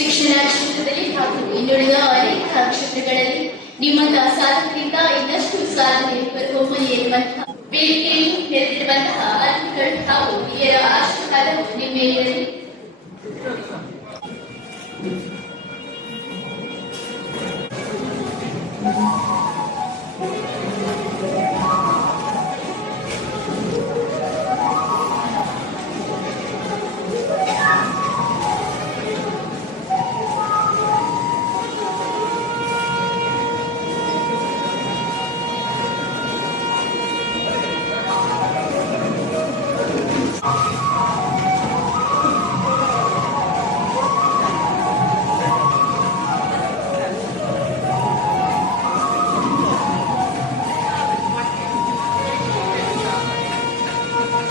ಶಿಕ್ಷಣ ಕ್ಷೇತ್ರದಲ್ಲಿ ಹಾಗೂ ಇನ್ನುಳಿದ ಅನೇಕ ಕ್ಷೇತ್ರಗಳಲ್ಲಿ ನಿಮ್ಮಂತಹ ಸಾಧಕರಿಂದ ಇನ್ನಷ್ಟು ಸಾಧನೆ ಹೊಮ್ಮಲಿ ಎನ್ನುವಂತಹ ವೇದಿಕೆಯನ್ನು ನೆರೆದಿರುವಂತಹ ಅತಿಥಿಗಳು ಹಾಗೂ ಹಿರಿಯರ ಆಶೀರ್ವಾದವು ನಿಮ್ಮ ಮೇಲಿರಲಿ.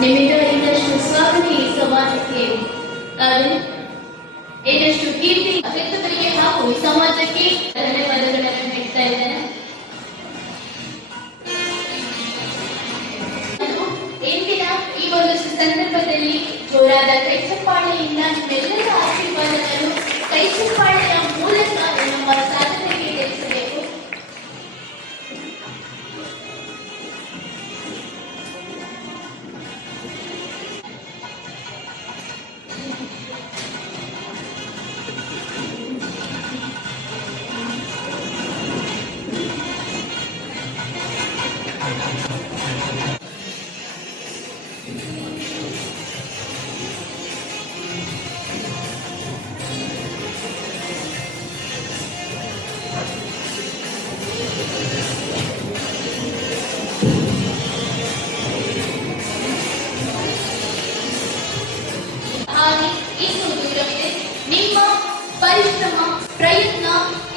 ನಿಮ್ಮಿಂದ ಇನ್ನಷ್ಟು ಸಾಧನೆ ಸಮಾಜಕ್ಕೆ ಇನ್ನಷ್ಟು ಕೀರ್ತಿ ವ್ಯಕ್ತರಿಗೆ ಹಾಗೂ ಈ ಸಮಾಜಕ್ಕೆ ಧನ್ಯವಾದಗಳನ್ನು ನೀಡ್ತಾ ಇದ್ದೇನೆ. ಇಂದಿನ ಈ ಒಂದು ಸಂದರ್ಭದಲ್ಲಿ ಜೋರಾದ ಕೈಚಪ್ಪಾಳೆಯಿಂದ ನಿಮ್ಮೆಲ್ಲರ ಆಶೀರ್ವಾದಗಳು ಕೈಚಪ್ಪಾಳೆಯ ಮೂಲಕ ನಮ್ಮ ಸಾಧನೆಗೆ ತಿಳಿಸಬೇಕು. ನಿಮ್ಮ ಪರಿಶ್ರಮ ಪ್ರಯತ್ನ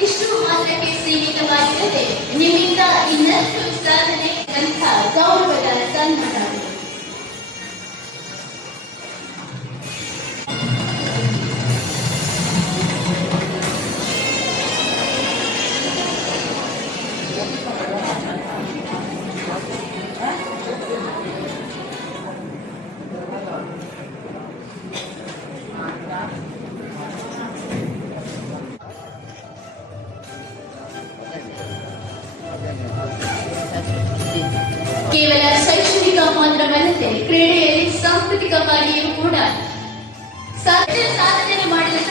ಇಷ್ಟು ಮಾತ್ರಕ್ಕೆ ಸೀಮಿತವಾಗಿರದೆ ನಿಮ್ಮಿಂದ ಇನ್ನಷ್ಟು ಸಾಧನೆ ಅಂತ ಗೌರವದ ಸನ್ಮಾನ. ಕೇವಲ ಶೈಕ್ಷಣಿಕ ಮಾತ್ರವಲ್ಲದೆ ಕ್ರೀಡೆಯಲ್ಲಿ ಸಾಂಸ್ಕೃತಿಕವಾಗಿಯೂ ಕೂಡ ಸಾಧನೆ ಮಾಡಲು